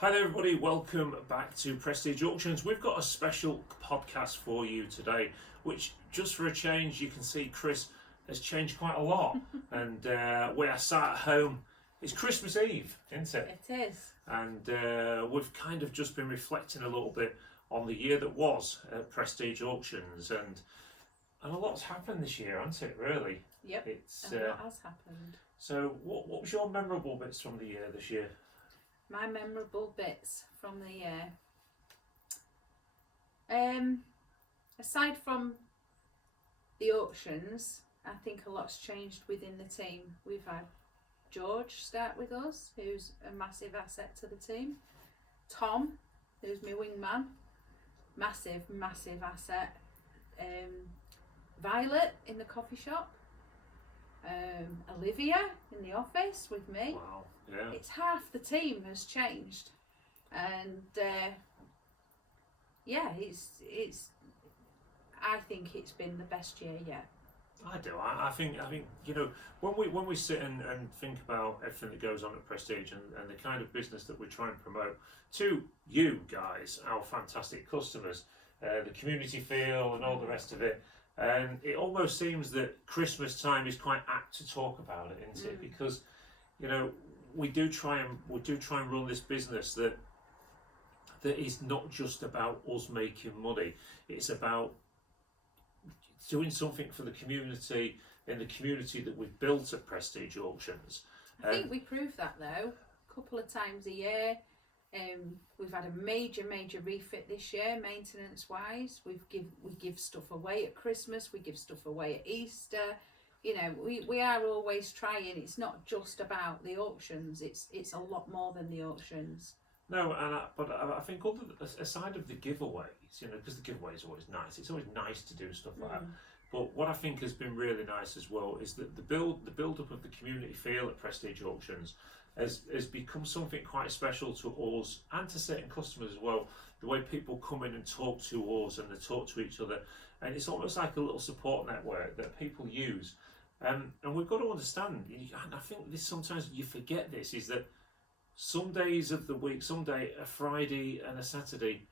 Hi there everybody, welcome back to Prestige Auctions. We've got a special podcast for you today, which just for a change, you can see Chris has changed quite a lot. And we are sat at home. It's Christmas Eve, isn't it? It is. And we've kind of just been reflecting a little bit on the year that was at Prestige Auctions, and a lot's happened this year, hasn't it, really? Yep, It's, and what has happened. So what was your memorable bits from the year this year? My memorable bits from the year. Aside from the auctions, I think a lot's changed within the team. We've had George start with us, who's a massive asset to the team. Tom, who's my wingman, massive asset. Violet in the coffee shop. Olivia in the office with me. Wow, yeah. It's half the team has changed, and it's. I think it's been the best year yet. I do. I think you know, when we sit and think about everything that goes on at Prestige and the kind of business that we try and promote to you guys, our fantastic customers, the community feel and all the rest of it. And it almost seems that Christmas time is quite apt to talk about it, isn't it? Because, you know, we do try and run this business that is not just about us making money. It's about doing something for the community and the community that we've built at Prestige Auctions. I think we prove that though, a couple of times a year. We've had a major refit this year, maintenance wise. We give stuff away at Christmas, we give stuff away at Easter. You know, we are always trying. It's not just about the auctions. It's a lot more than the auctions. No, but I think aside of the giveaways, you know, because the giveaway is always nice. It's always nice to do stuff like that. But what I think has been really nice as well is that the build up of the community feel at Prestige Auctions has become something quite special to us and to certain customers as well. The way people come in and talk to us and they talk to each other, and it's almost like a little support network that people use. And we've got to understand, and I think this sometimes you forget this, is that some days of the week, a Friday and a Saturday,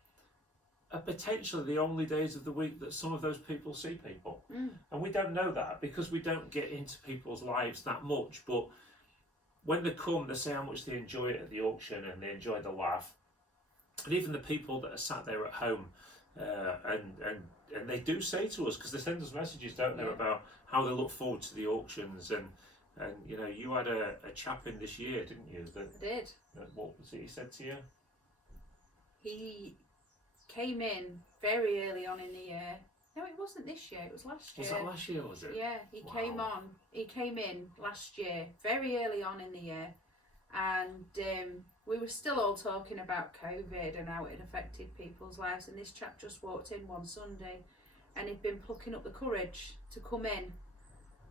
are potentially the only days of the week that some of those people see people. And we don't know that because we don't get into people's lives that much. But when they come, they say how much they enjoy it at the auction and they enjoy the laugh. And even the people that are sat there at home, and they do say to us, because they send us messages, don't they, about how they look forward to the auctions. And you know, you had a chap in this year, didn't you? I did. What was it he said to you? He came in very early on in the year. No, it wasn't this year, it was last year. Was that last year, was it? Yeah, he came in last year, very early on in the year, and we were still all talking about COVID and how it had affected people's lives, and this chap just walked in one Sunday and he'd been plucking up the courage to come in,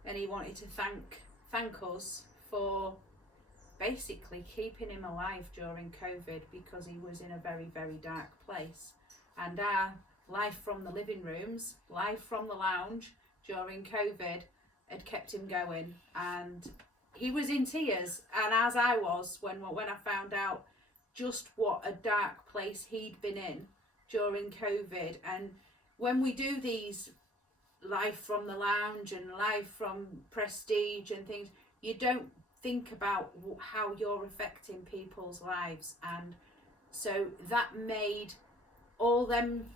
and he wanted to thank us for basically keeping him alive during COVID, because he was in a very dark place, and our life from the living rooms, life from the lounge during COVID had kept him going. And he was in tears, and as I was when I found out just what a dark place he'd been in during COVID. And when we do these live from the lounge and live from Prestige and things, you don't think about how you're affecting people's lives. And so that made all them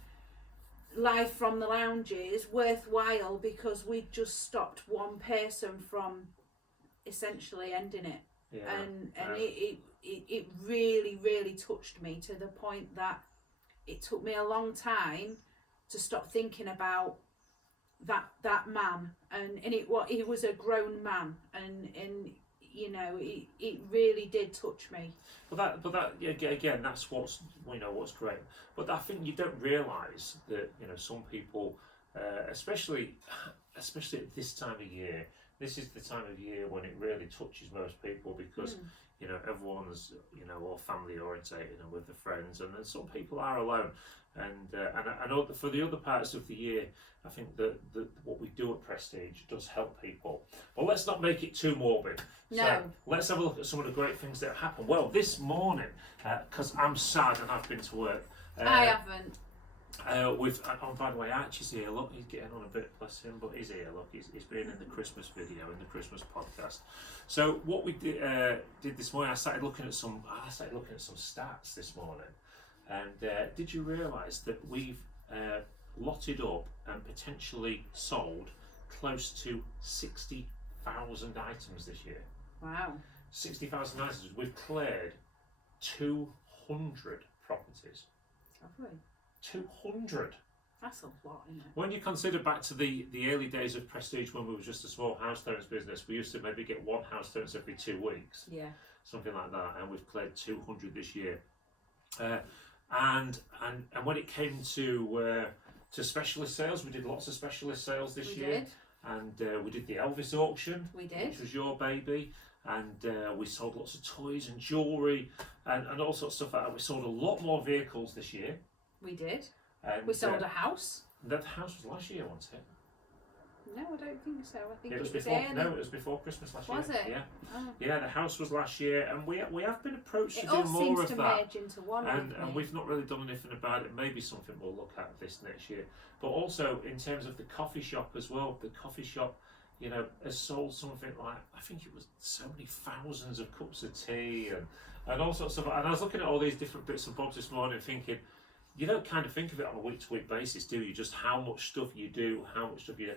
live from the lounges worthwhile, because we'd just stopped one person from essentially ending it. And it really touched me, to the point that it took me a long time to stop thinking about that man, and he was a grown man, and you know, it really did touch me. But that again, that's what's great. But I think you don't realise that, you know, some people, especially at this time of year, this is the time of year when it really touches most people because you know everyone's all family orientated and with their friends, and then some people are alone. And I know that for the other parts of the year, I think that what we do at Prestige does help people. But let's not make it too morbid. No. So let's have a look at some of the great things that have happened. Well, this morning, because I'm sad and I've been to work. I haven't. By the way, Archie's here. Look, he's getting on a bit, bless him, but he's here. Look, he's been in the Christmas video, in the Christmas podcast. So what we did this morning, I started looking at some stats this morning, and did you realise that we've lotted up and potentially sold close to 60,000 items this year? Wow. 60,000 items. We've cleared 200 properties. Lovely. 200. That's a lot, isn't it? When you consider back to the early days of Prestige, when we were just a small house clearance business, we used to maybe get one house clearance every 2 weeks, something like that, and we've cleared 200 this year. And when it came to specialist sales, we did lots of specialist sales this year. And we did the Elvis auction, which was your baby, and we sold lots of toys and jewellery and all sorts of stuff like that. We sold a lot more vehicles this year. We did. And we sold a house. That house was last year, wasn't it? No, I don't think so. I think it was before. No, it was before Christmas last year. Was it? Yeah. Oh. Yeah, the house was last year, and we have been approached to do more of that. It all seems to merge into one. And we've not really done anything about it. Maybe something we'll look at this next year. But also in terms of the coffee shop as well, the coffee shop, has sold something like, I think it was so many thousands of cups of tea and all sorts of. And I was looking at all these different bits and bobs this morning, thinking, you don't kind of think of it on a week-to-week basis, do you? Just how much stuff you do, how much stuff you do.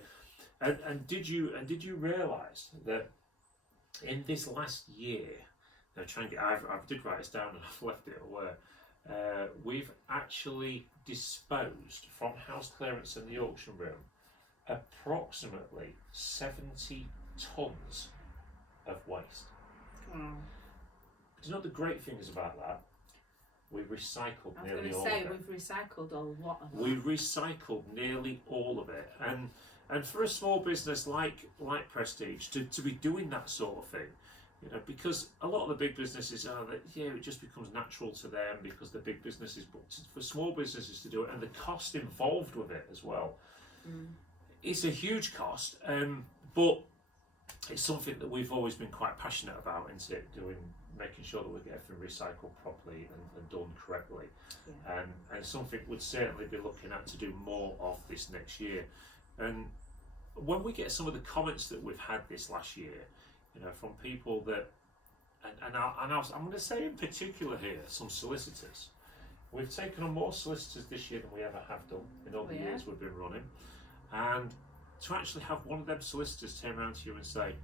And did you realise that in this last year, I did write this down and I've left it at work. We've actually disposed from house clearance in the auction room approximately 70 tonnes of waste. Wow. Do you know what the great thing is about that? We recycled nearly all of it. I was going to say, we've recycled a lot of that. We recycled nearly all of it. And for a small business like Prestige to be doing that sort of thing, because a lot of the big businesses are that, it just becomes natural to them because they're big businesses, but for small businesses to do it and the cost involved with it as well, it's a huge cost, but it's something that we've always been quite passionate about, isn't it? Making sure that we get everything recycled properly and done correctly, and something we'd certainly be looking at to do more of this next year. And when we get some of the comments that we've had this last year, from people that, I'm going to say in particular here, some solicitors. We've taken on more solicitors this year than we ever have done in all the years we've been running, and to actually have one of them solicitors turn around to you and say,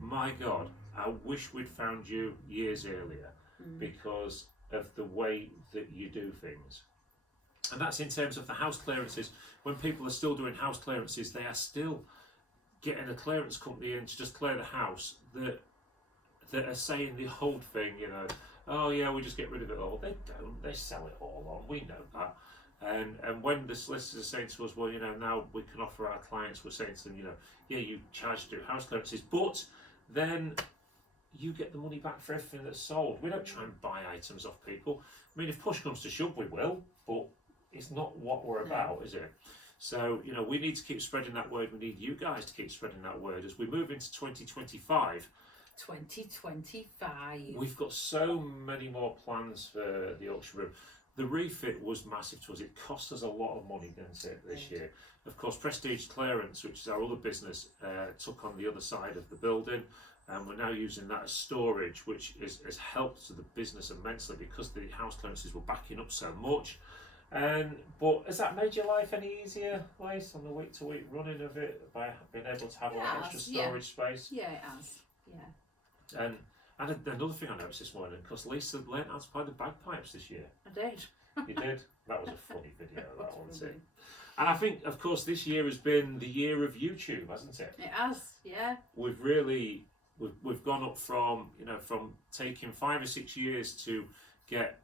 my God, I wish we'd found you years earlier because of the way that you do things. And that's in terms of the house clearances. When people are still doing house clearances, they are still getting a clearance company in to just clear the house that are saying the whole thing, oh yeah, we just get rid of it all. They don't. They sell it all on. We know that. And when the solicitors are saying to us, well, now we can offer our clients, we're saying to them, yeah, you charge to do house clearances, but then you get the money back for everything that's sold. We don't try and buy items off people. I mean, if push comes to shove, we will, but it's not what we're about, is it? So, we need to keep spreading that word. We need you guys to keep spreading that word as we move into 2025. 2025. We've got so many more plans for the auction room. The refit was massive to us. It cost us a lot of money, didn't it, this year? Of course, Prestige Clearance, which is our other business, took on the other side of the building, and we're now using that as storage, which has helped to the business immensely because the house clearances were backing up so much. But has that made your life any easier, Lace, on the week-to-week running of it by being able to have all that extra storage space? Yeah, it has. Yeah. And another thing I noticed this morning, because Lisa learnt how to play the bagpipes this year. I did. You did? That was a funny video, that wasn't it? And I think, of course, this year has been the year of YouTube, hasn't it? It has, yeah. We've gone up from taking 5 or 6 years to get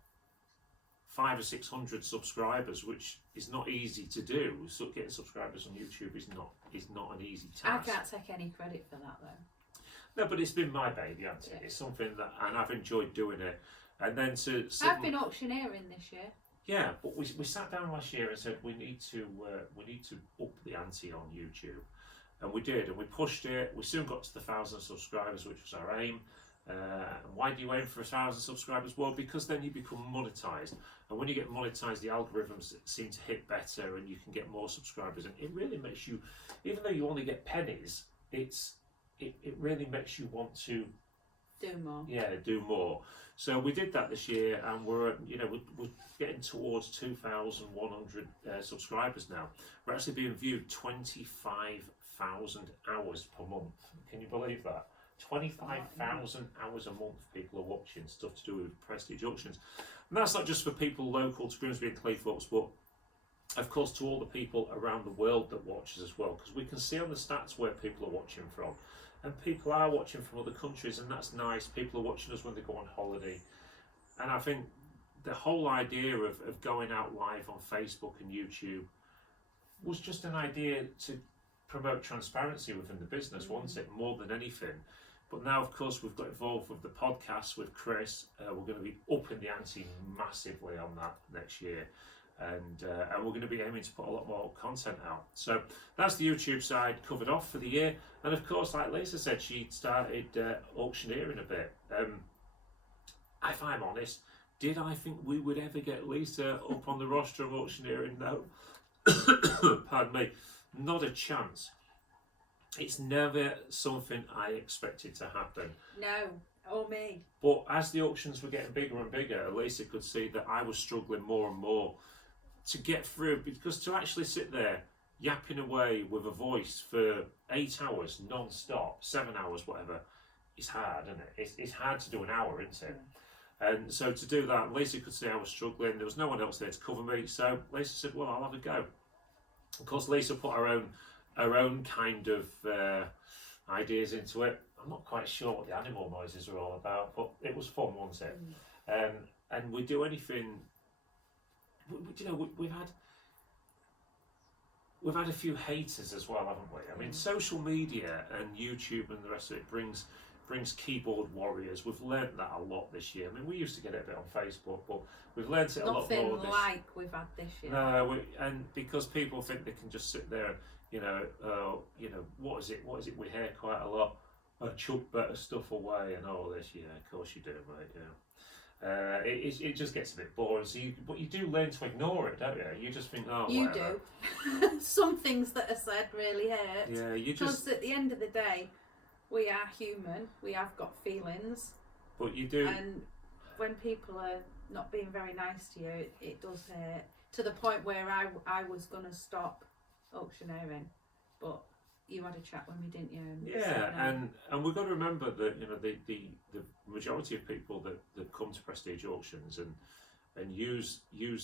500 or 600 subscribers, which is not easy to do. So getting subscribers on YouTube is not an easy task. I can't take any credit for that though. No, but it's been my baby, hasn't it? It's something that, and I've enjoyed doing it. And then to I've been auctioneering this year. yeah, but we sat down last year and said we need to up the ante on YouTube, and we did, and we pushed it. We soon got to the 1,000 subscribers, which was our aim. Why do you aim for 1,000 subscribers? Well, because then you become monetized, and when you get monetized, the algorithms seem to hit better, and you can get more subscribers, and it really makes you, even though you only get pennies, it really makes you want to do more. Yeah, do more. So we did that this year, and we're getting towards 2,100 subscribers now. We're actually being viewed 25,000 hours per month. Can you believe that? 25,000 hours a month people are watching stuff to do with Prestige Auctions. And that's not just for people local to Grimsby and Claythorpes, but of course to all the people around the world that watch us as well, because we can see on the stats where people are watching from, and people are watching from other countries, and that's nice. People are watching us when they go on holiday, and I think the whole idea of going out live on Facebook and YouTube was just an idea to promote transparency within the business, wasn't it, more than anything. But now, of course, we've got involved with the podcast with Chris. We're going to be upping the ante massively on that next year. And we're going to be aiming to put a lot more content out. So that's the YouTube side covered off for the year. And of course, like Lisa said, she started auctioneering a bit. If I'm honest, did I think we would ever get Lisa up on the roster of auctioneering? No. Pardon me. Not a chance. It's never something I expected to happen. No, or me. But as the auctions were getting bigger and bigger, Lisa could see that I was struggling more and more to get through, because to actually sit there yapping away with a voice for 8 hours non-stop, 7 hours, whatever, it's hard, isn't it? It's hard to do an hour, isn't it? And so to do that, Lisa could see I was struggling. There was no one else there to cover me, so Lisa said, well, I'll have a go. Of course, Lisa put her own kind of ideas into it. I'm not quite sure what the animal noises are all about, but it was fun, wasn't it? And we do anything. We've had a few haters as well, haven't we? I mean, social media and YouTube and the rest of it brings keyboard warriors. We've learnt that a lot this year. I mean, we used to get it a bit on Facebook, but we've learnt it a lot more. Nothing like we've had this year. No, and because people think they can just sit there, what is it we hear quite a lot? Chuck better stuff away and all this. Yeah, of course you do, mate. Yeah. It just gets a bit boring. So but you do learn to ignore it, don't you? You just think, oh, you whatever. do. Some things that are said really hurt. Yeah, you just. Because at the end of the day, we are human. We have got feelings. But you do. And when people are not being very nice to you, it does hurt. To the point where I was going to stop auctioneering, but you had a chat with me, didn't you? And and we've got to remember that the majority of people that come to Prestige Auctions and use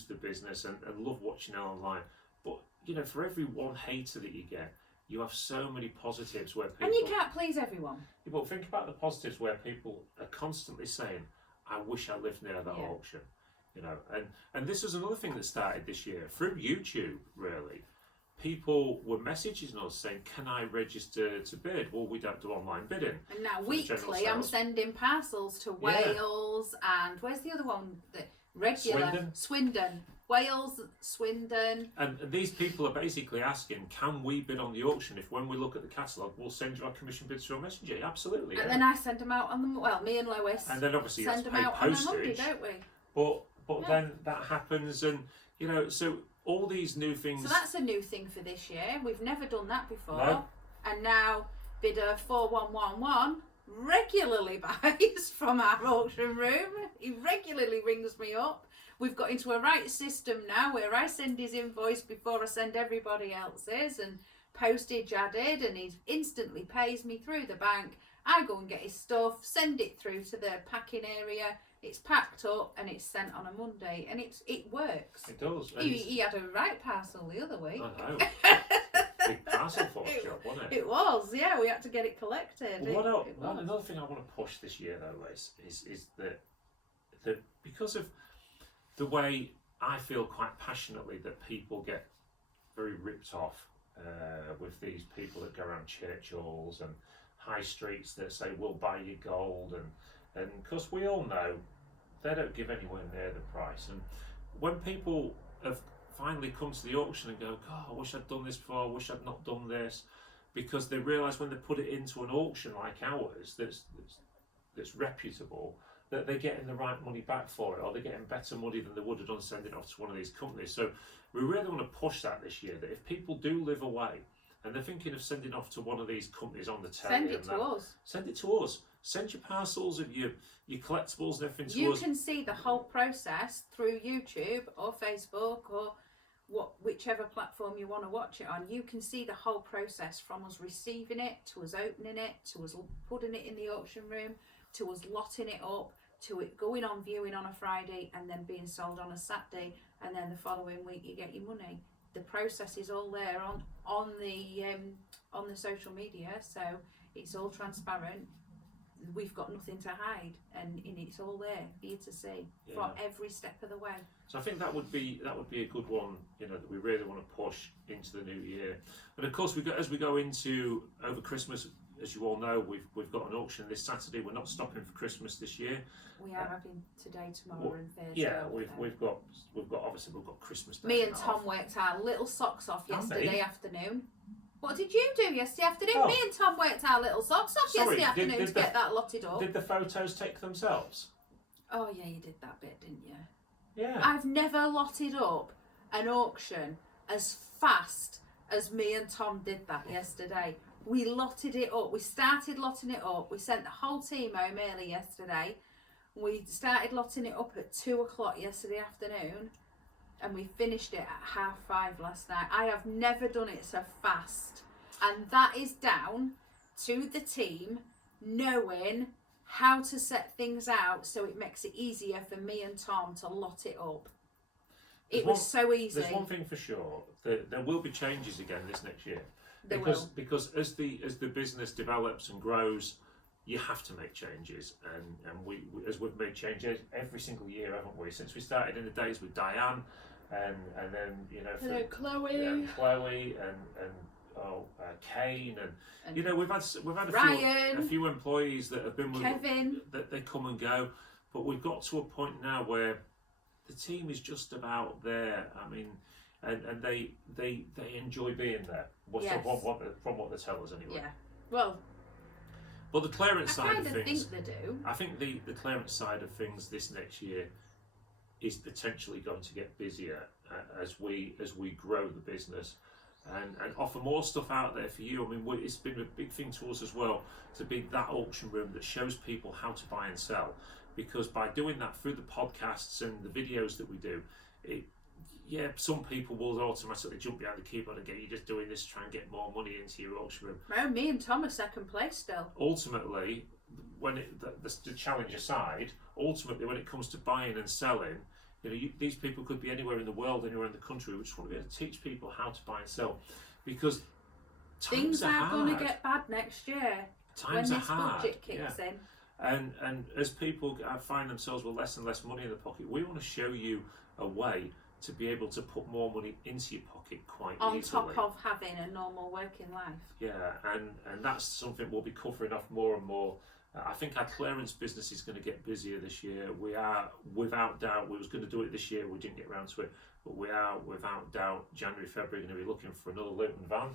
the business and love watching it online, but for every one hater that you get, you have so many positives where people. And you can't please everyone. But think about the positives where people are constantly saying, "I wish I lived near that auction," and this is another thing that started this year through YouTube, really. People were messaging us saying, can I register to bid? Well, we don't do online bidding. And now weekly I'm sending parcels to Wales and where's the other one? The regular Swindon. Wales, Swindon. And these people are basically asking, can we bid on the auction if when we look at the catalogue, we'll send you our commission bids through a messenger? Absolutely. And then I send them out on me and Lois. And then obviously send them out postage, on a Monday, don't we? But then that happens and, so all these new things. So that's a new thing for this year. We've never done that before. No. And now bidder 4111 regularly buys from our auction room. He regularly rings me up. We've got into a right system now where I send his invoice before I send everybody else's and postage added, and he instantly pays me through the bank. I go and get his stuff, send it through to the packing area. It's packed up and it's sent on a Monday, and it works. It does. He had a right parcel the other week. I know. Big parcel force job, wasn't it? It was, yeah. We had to get it collected. Well, another thing I want to push this year, though, Liz, is that because of the way I feel quite passionately that people get very ripped off with these people that go around church halls and high streets that say we'll buy you gold, and because we all know they don't give anywhere near the price. And when people have finally come to the auction and go, God, I wish I'd done this before, I wish I'd not done this, because they realise when they put it into an auction like ours that's reputable, that they're getting the right money back for it, or they're getting better money than they would have done sending it off to one of these companies. So we really want to push that this year, that if people do live away and they're thinking of sending off to one of these companies on the telly, Send it to us. Send it to us. Send your parcels of your collectibles and everything to You us. can see the whole process through YouTube or Facebook or whichever platform you want to watch it on. You can see the whole process from us receiving it, to us opening it, to us putting it in the auction room, to us lotting it up, to it going on viewing on a Friday and then being sold on a Saturday, and then the following week you get your money. The process is all there on the social media, so it's all transparent. We've got nothing to hide, and it's all there for you to see from every step of the way. So I think that would be a good one, that we really want to push into the new year. And of course, as we go into over Christmas, as you all know, we've got an auction this Saturday. We're not stopping for Christmas this year. We are having today, tomorrow, and Thursday. Yeah, we've got Christmas Day. Me and Tom worked our little socks off yesterday afternoon. What did you do yesterday afternoon? Oh. Me and Tom worked our little socks off yesterday afternoon to get that lotted up. Did the photos take themselves? Oh yeah, you did that bit, didn't you? Yeah. I've never lotted up an auction as fast as me and Tom did that yesterday. We lotted it up. We started lotting it up. We sent the whole team home early yesterday. We started lotting it up at 2:00 yesterday afternoon, and we finished it at 5:30 last night. I have never done it so fast, and that is down to the team knowing how to set things out so it makes it easier for me and Tom to lot it up. It was so easy. There's one thing for sure: there will be changes again this next year. Because as the business develops and grows, you have to make changes, and we as we've made changes every single year, haven't we? Since we started in the days with Diane, and then Chloe, and Kane, and we've had Ryan, a few employees that have been with Kevin, that they come and go, but we've got to a point now where the team is just about there. I mean. And they enjoy being there. From what they tell us anyway. Yeah. Well. But the clearance side of things, I think they do. I think the clearance side of things this next year is potentially going to get busier as we grow the business and offer more stuff out there for you. I mean, it's been a big thing to us as well to be that auction room that shows people how to buy and sell, because by doing that through the podcasts and the videos that we do, some people will automatically jump behind the keyboard and go, you're just doing this to try and get more money into your auction room. No, me and Tom are second place still. Ultimately, when the challenge aside, when it comes to buying and selling, these people could be anywhere in the world, anywhere in the country. We just want to be able to teach people how to buy and sell, because things are going to get bad next year. Times when are hard. Budget kicks in. And as people find themselves with less and less money in the pocket, we want to show you a way to be able to put more money into your pocket quite easily. On top of having a normal working life. Yeah, and that's something we'll be covering off more and more. I think our clearance business is going to get busier this year. We are, without doubt, we was going to do it this year, we didn't get around to it, but we are, without doubt, January, February, going to be looking for another Luton van.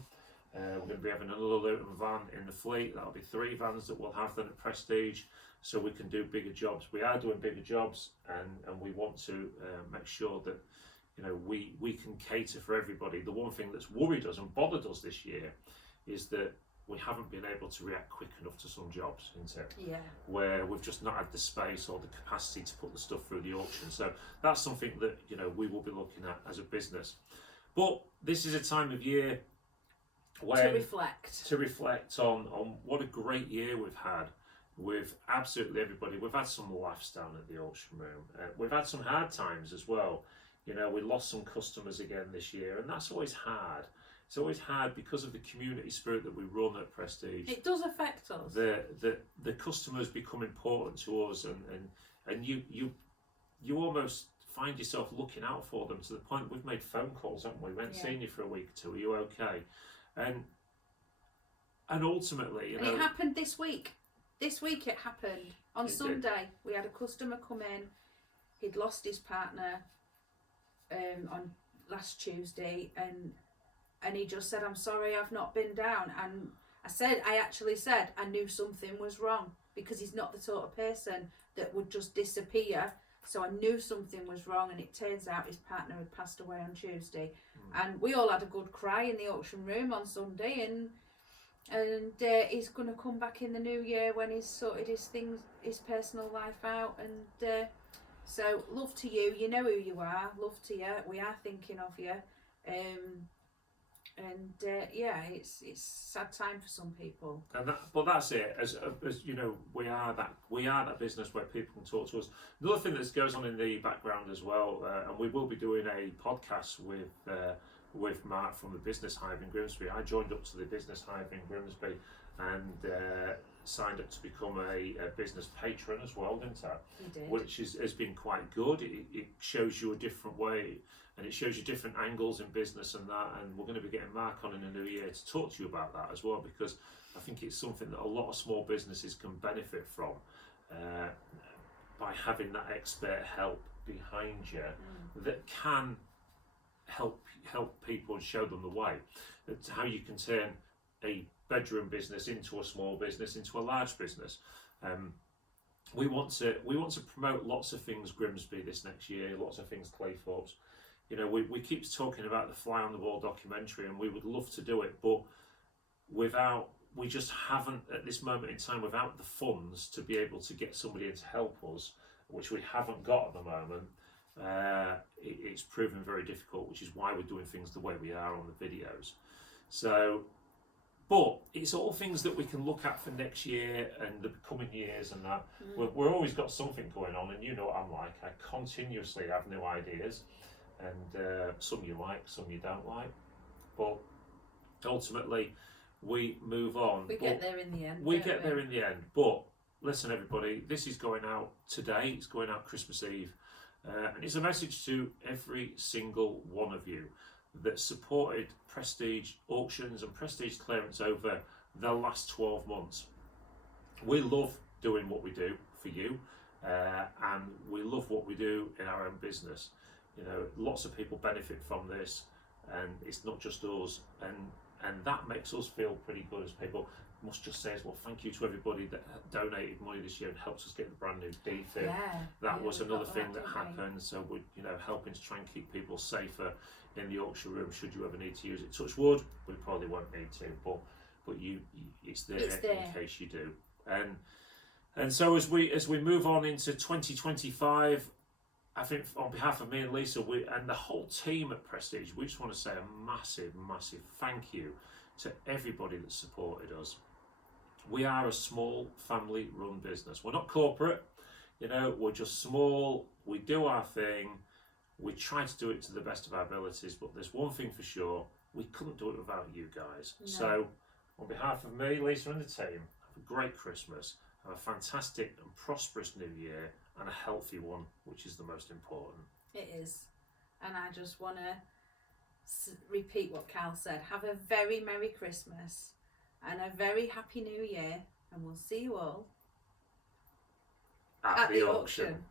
We're going to be having another Luton van in the fleet. That'll be 3 vans that we'll have then at Prestige, so we can do bigger jobs. We are doing bigger jobs, and we want to make sure that we can cater for everybody. The one thing that's worried us and bothered us this year is that we haven't been able to react quick enough to some jobs, isn't it? Yeah. Where we've just not had the space or the capacity to put the stuff through the auction. So that's something that we will be looking at as a business. But this is a time of year when to reflect on what a great year we've had with absolutely everybody. We've had some laughs down at the auction room. We've had some hard times as well. We lost some customers again this year, and that's always hard. It's always hard because of the community spirit that we run at Prestige. It does affect us. The customers become important to us, and you almost find yourself looking out for them to the point we've made phone calls, haven't we? We haven't seen you for a week or two. Are you okay? And And ultimately, you And know, it happened this week. This week it happened. On It did. Sunday, we had a customer come in. He'd lost his partner on last Tuesday, and he just said, "I'm sorry, I've not been down." And I actually said I knew something was wrong, because he's not the sort of person that would just disappear. So I knew something was wrong, and it turns out his partner had passed away on Tuesday. And we all had a good cry in the auction room on Sunday, and he's going to come back in the new year when he's sorted his personal life out. And so love to you. You know who you are. Love to you. We are thinking of you. Yeah, it's a sad time for some people. But that's it. As you know, we are that business where people can talk to us. Another thing that goes on in the background as well, and we will be doing a podcast with Mark from the Business Hive in Grimsby. I joined up to the Business Hive in Grimsby and signed up to become a business patron as well, didn't I? You did. Which has been quite good. It shows you a different way, and it shows you different angles in business and that. And we're going to be getting Mark on in the new year to talk to you about that as well, because I think it's something that a lot of small businesses can benefit from by having that expert help behind you that can help people and show them the way. It's how you can turn a bedroom business into a small business, into a large business. We want to promote lots of things Grimsby this next year, lots of things Claythorpes. You know, we keep talking about the Fly on the Wall documentary, and we would love to do it, but we just haven't at this moment in time, without the funds to be able to get somebody in to help us, which we haven't got at the moment. It's proven very difficult, which is why we're doing things the way we are on the videos. So, but it's all things that we can look at for next year and the coming years and that. We're always got something going on, and you know what I'm like. I continuously have new ideas, and some you like, some you don't like. But ultimately, we move on. We get there in the end. We get there in the end. But listen, everybody, this is going out today. It's going out Christmas Eve. And it's a message to every single one of you that supported Prestige auctions and Prestige clearance over the last 12 months. We love doing what we do for you, and we love what we do in our own business. You know, lots of people benefit from this, and it's not just us, and that makes us feel pretty good as people. Must just say as well, thank you to everybody that donated money this year and helps us get the brand new Deeth in. That was another thing that happened. So we're helping to try and keep people safer in the auction room should you ever need to use it. Touch wood, we probably won't need to, but it's there in case you do. And so as we move on into 2025, I think on behalf of me and Lisa, and the whole team at Prestige, we just want to say a massive thank you to everybody that supported us. We are a small family-run business. We're not corporate, you know. We're just small. We do our thing. We try to do it to the best of our abilities. But there's one thing for sure: we couldn't do it without you guys. No. So, on behalf of me, Lisa, and the team, have a great Christmas, have a fantastic and prosperous New Year, and a healthy one, which is the most important. It is, and I just want to repeat what Cal said. Have a very Merry Christmas and a very Happy New Year, and we'll see you all at the auction.